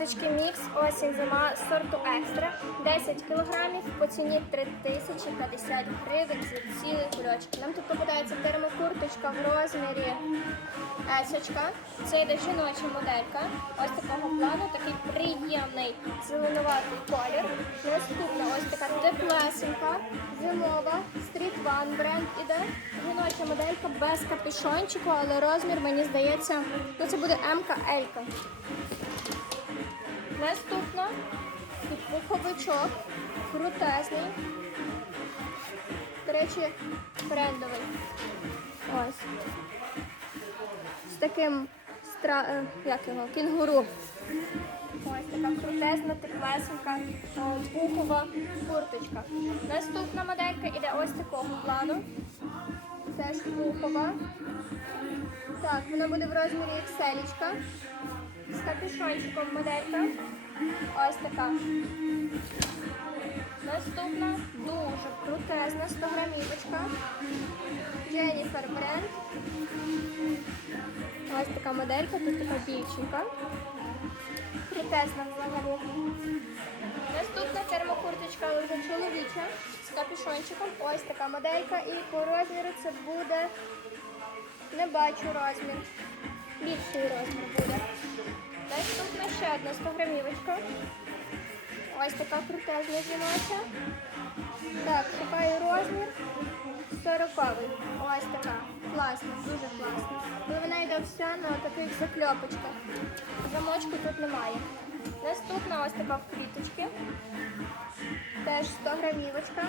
Курточки мікс, осінь зима сорту екстра. 10 кілограмів по ціні 3050 гривень за цілий кульочок. Нам тут попадається термокурточка в розмірі есочка. Це йде жіноча моделька. Ось такого плану, такий приємний зеленуватий колір. Наступна ось така теплесенька, зимова, Street One бренд іде. Жіноча моделька без капюшончику, але розмір, мені здається, ну це буде МК Елька. Наступна пуховичок, крутезний. До речі, брендовий. Ось. З таким стра... е, як його, кінгуру. Ось така крутезна, теплесенька, е, пухова курточка. Наступна моделька іде ось такого плану. Теж пухова. Так, вона буде в розмірі XL. З капюшончиком моделька. Ось така. Наступна дуже крутезна 100 грамівочка. Jennifer бренд. Ось така моделька, тут така дівчинка. Крутезна взагалі. Наступна термокурточка вже чоловіча з капюшончиком. Ось така моделька. І по розміру це буде. Не бачу розмір. Більший розмір буде. Наступна ще одна 100 грамівочка. Ось така крутезна жіноча. Так, шукаю розмір. 40 Ось така. Класна, дуже класна. Але вона йде вся на таких закльопочках. Замочку тут немає. Наступна ось така в квіточки. Теж 100 грамівочка.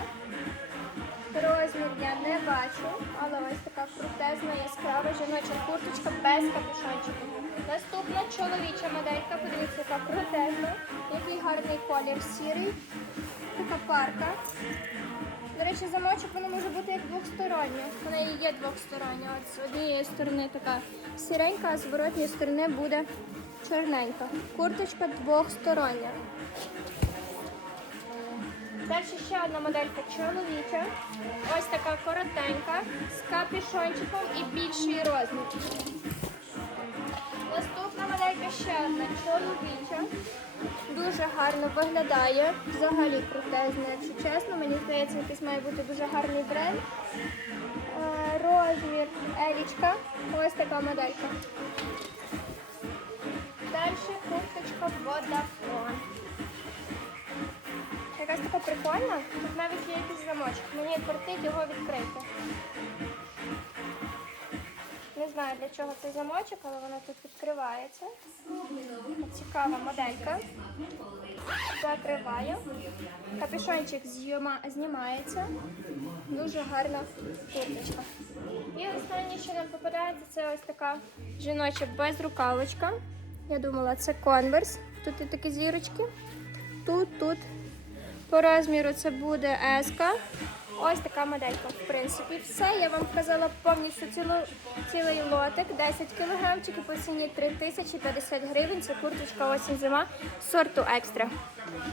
Розмір я не бачу, ось така крутезна, яскрава жіноча курточка без капюшончику. Наступна чоловіча моделька, подивіться, яка крутезна, який гарний колір сірий. Така парка. До речі, замочок вона може бути як двостороння. Вона і є двостороння. От з однієї сторони така сіренька, а з зворотньої сторони буде чорненька. Курточка двостороння. Далі ще одна моделька чоловіча. Ось така коротенька, з капюшончиком і більший розмір. Наступна моделька ще одна чоловіча. Дуже гарно виглядає. Взагалі крутезна, якщо чесно. Мені здається, якийсь має бути дуже гарний бренд. Е, Розмір Елічка. Ось така моделька. Далі курточка Vodafone. Якась така прикольна. Тут навіть є якийсь замочок. Мені кортить його відкрити. Не знаю для чого цей замочок, але воно тут відкривається. Цікава моделька. Закриваю. Капюшончик знімається. Дуже гарна курточка. І останнє, що нам попадається, це ось така жіноча безрукавочка. Я думала, це конверс. Тут і такі зірочки. Тут, тут. По розміру це буде еска. Ось така моделька. В принципі, все. Я вам показала повністю цілу, цілий лотик, 10 кілограмчиків по ціні 3050 гривень. Це курточка осінь зима сорту екстра.